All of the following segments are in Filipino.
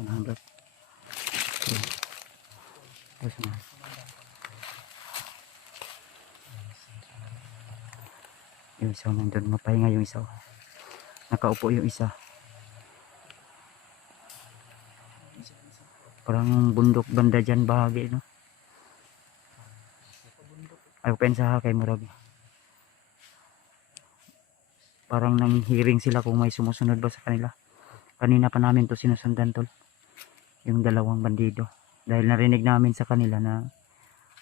100. Terus na. Yung isa nandun, mapahinga yung isa. Nakaupo yung isa. Parang bundok banda dyan bahagi, no? Ay, pensa kay Murag. Parang nanghiring sila kung may sumusunod ba sa kanila. Kanina pa namin to sinusundan, tol. Yung dalawang bandido. Dahil narinig namin sa kanila na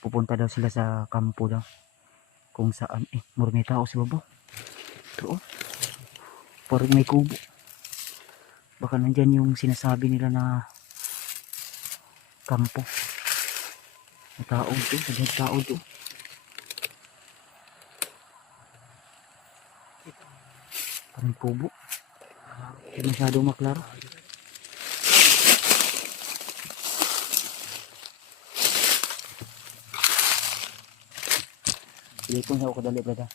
pupunta daw sila sa kampo daw. Kung saan, mura may tao si Babo. Ito, parang may kubo. Baka nandyan yung sinasabi nila na kampo. May tao to, may tao to. Parang kubo. Hindi masyadong maklaro. Hindi po siya ako kadali, brada.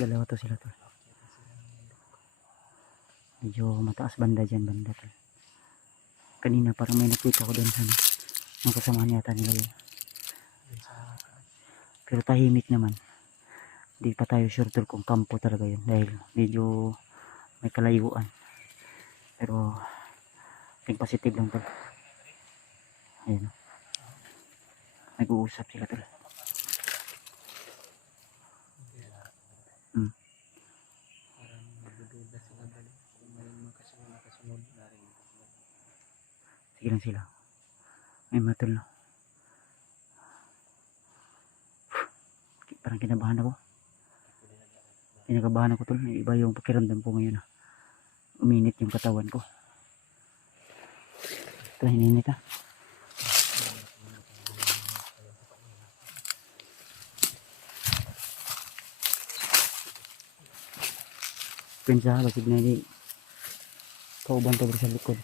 Dalawa to sila, tol. Medyo mataas banda dyan, banda, tol. Kanina parang may nakita ko doon sa ng kasamahan yata nila yun. Pero tahimik naman. Hindi pa tayo sure, tol, kung kampo talaga yun. Dahil medyo may kalayuan. Pero think positive lang, tol. Ayun. Nag-uusap sila, tol. Sige lang sila. May matol na. Parang kinabahan ako. Kinakabahan ako, tol. Iba yung pakiramdam ko ngayon. Uminit yung katawan ko. Ito, hininit, ha. Pensa, basig na hindi kauban to sa likod.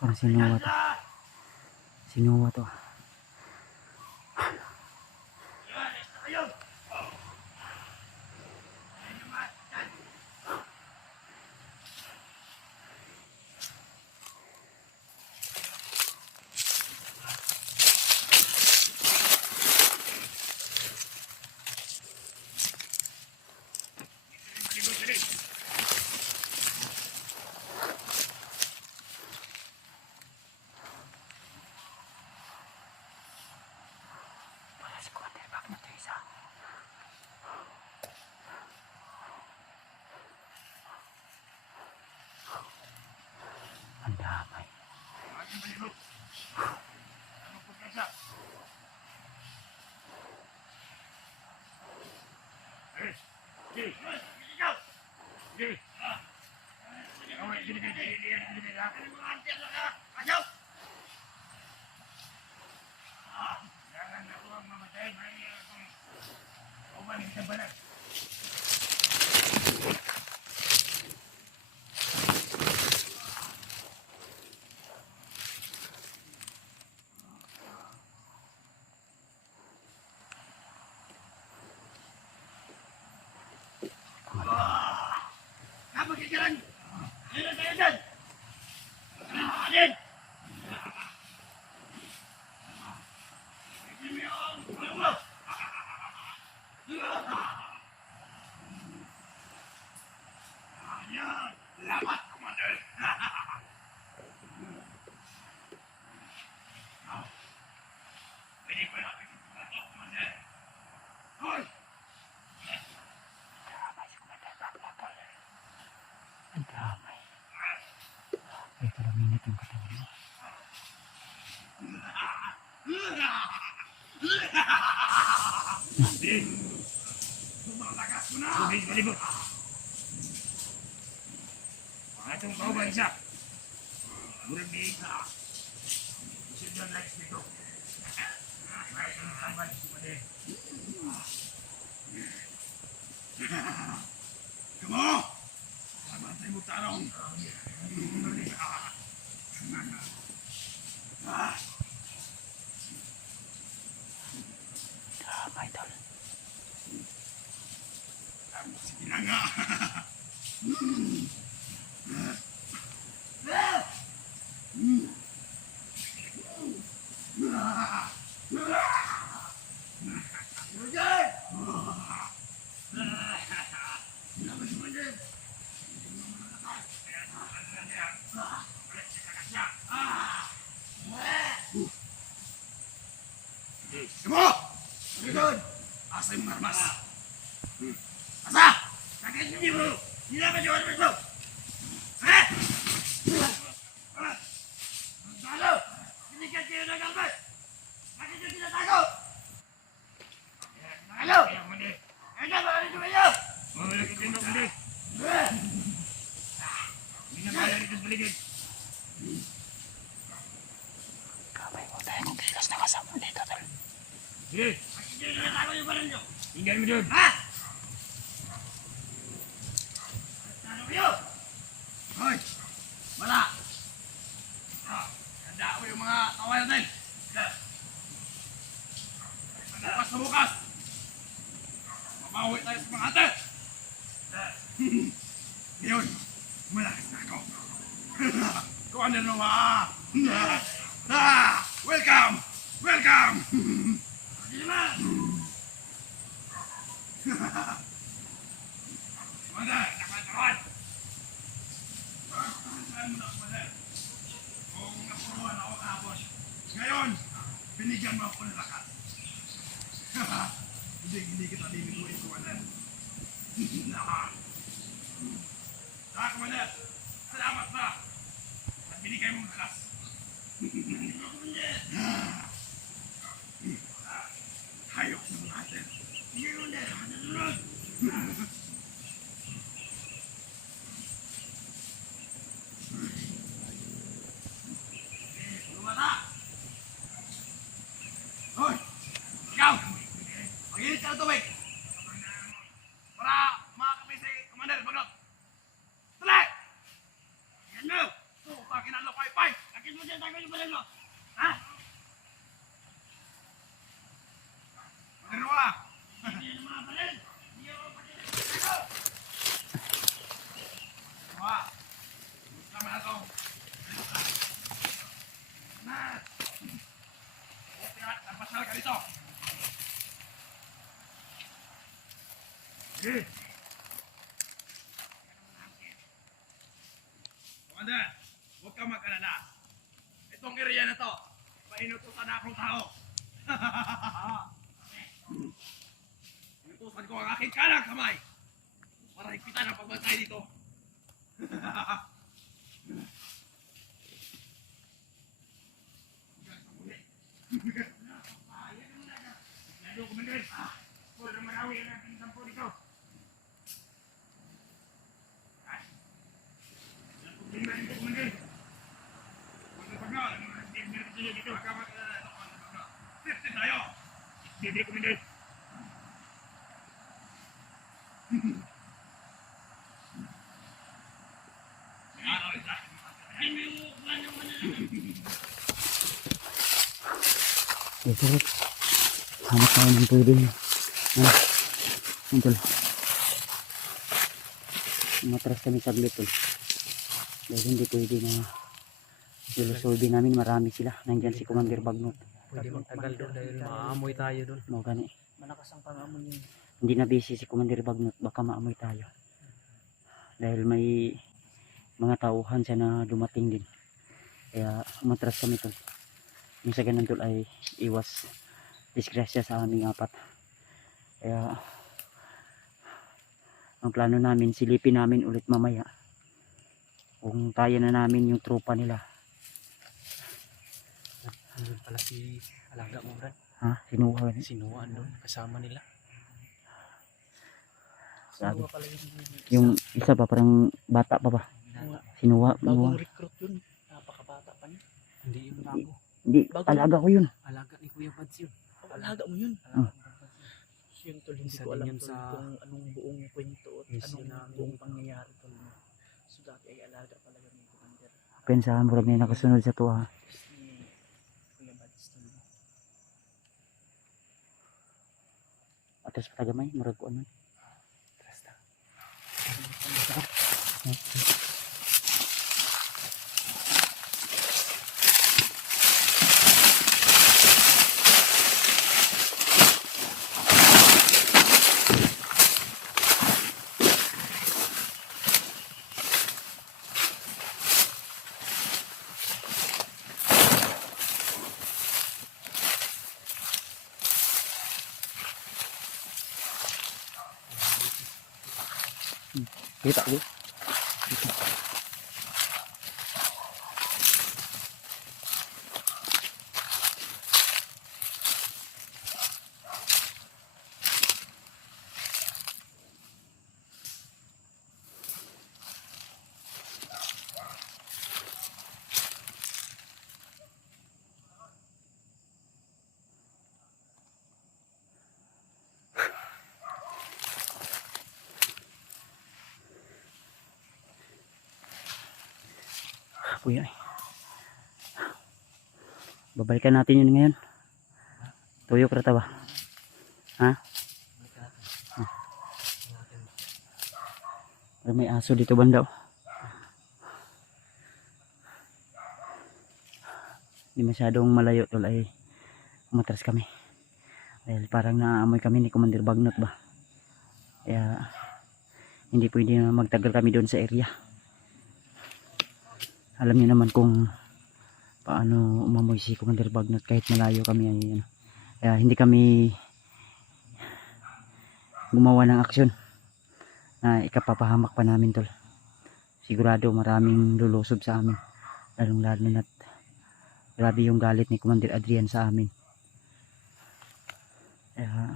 Parang sinuwa to. Sinuwa to. Wala si Commander. Back na to isa. Ang damay. Ang damay. Ay, kalaminit yung katawan mo. Atong kauban siya. Murag ni isa. Isip doon like dito. May itong kauban si Made. Kamo! Sabantay mo tarong. Damay, tol. Sige na nga. Kamo! Likod! Asa yung mga armas? Asa! Sakit hindi mo! Hindi naman yung armas mo! Ha? Magdalo! Binigyan kayo ng armas! Bakit yung tinatago? Magdalo! Eka, bakit ito kayo? Mawala ka din ako, hindi na bahala rito sa paligid. Kamay mo tayo ng bigas na kasama dito, tol. Sige! Bakit yung tinatago yung baril nyo? Tingnan mo doon! Ha? Ano kayo? Hoy! Wala! Handa ko yung mga kaway natin! Bukas na bukas! Mabawi tayo sa mga ate! Ngayon, malakas na ako! Kung ano naman! Welcome! Welcome! Hindi naman! Commander, nakatawan! Saan mo na, Commander? Kung napuruan ako kahapon, ngayon, binigyan mo ako ng lakas. Hindi kita lilimuin, Commander. Commander, salamat na! At binigay mong lakas. Hayok ng natin. Hindi mo na, nanonood. Lumata! Hoy! Ikaw! Mag-init ka ng tubig! Para makakapit si Commander Bagnot! Tuloy! Yan mo! Ito, pag kinalo ko ay 5! Commander, huwag kang mag-alala. Itong area na to, painutusan na akong tao. Inutusan ko ang aking kanang kamay para higpitan ang pagbantay dito. Lalo, Commander. Huwag na marawi ang aking sampo dito. Problema dito, Commander. Dito, tayo. Dito, Commander. Okay, sarap. Hanap tayo ng pwede. Tol. Matras kami saglit tol. Dahil hindi pwede na lulusolve namin, marami sila. Nandyan si Commander Bagnot. Pwede magtagal doon dahil maamoy tayo doon. Mo gani. Malakas ang pangamoy yun. Hindi na busy si Commander Bagnot, baka maamoy tayo. Dahil may mga tauhan siya na dumating din. Kaya umatras kami tol. Yung sa ganun tol ay iwas disgrasya sa aming apat. Kaya ang plano namin, silipin namin ulit mamaya kung kaya na namin yung tropa nila. Andun pala si alaga mo, Brad. Ha? Sinuha. Sinuwaan doon, kasama nila. Grabe. Sinuwa pala Yung isa pa parang bata pa ba? Sinuha. bagong recruit yun. Napakabata pa niya. Hindi yung bago. Hindi, Bago. alaga ko yun. Alaga ni Kuya Pads yun. Alaga mo yun. Ah. Yun tol, hindi Isa ko din alam yun tol, sa kung anong buong kwento at mission anong namin. buong pangyayari tol. So dati ay alaga pala yun ni Commander. Pensa, murag na nakasunod sa tuwa. Si Kuya Bads tol. Atas patagamay, murag ko ano. Basta. Kita ko. Kuya. Babalikan natin yun ngayon. Tuyok rata ba? Ha? May aso dito banda. Hindi masyadong malayo tol ay umatras kami. Dahil parang naamoy kami ni Commander Bagnot ba. Kaya hindi pwede na magtagal kami doon sa area. Alam niyo naman kung paano umamoy si Commander Bagnot kahit malayo kami ay kaya hindi kami gumawa ng aksyon na ikapapahamak pa namin tol. Sigurado maraming lulusob sa amin, lalong lalo na't grabe yung galit ni Commander Adrian sa amin. Kaya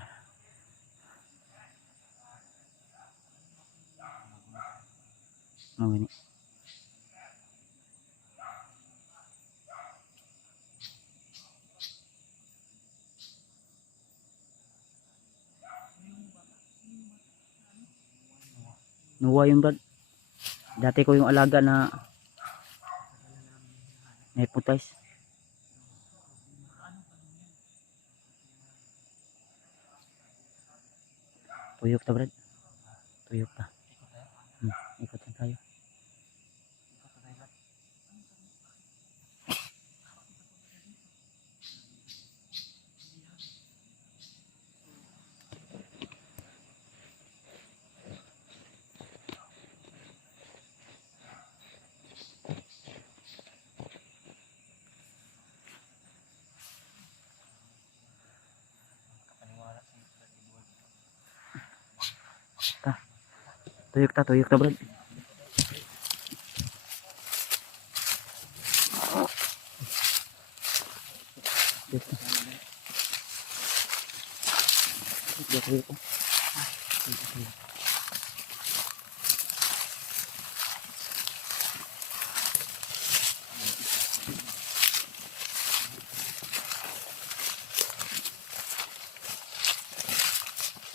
gani. Nuwa yung brad. Dati ko yung alaga na neputize. Tuyok ta brad. Tuyok ta. Ikot lang tayo. Tuyok ta, Brad. Tuyok ta.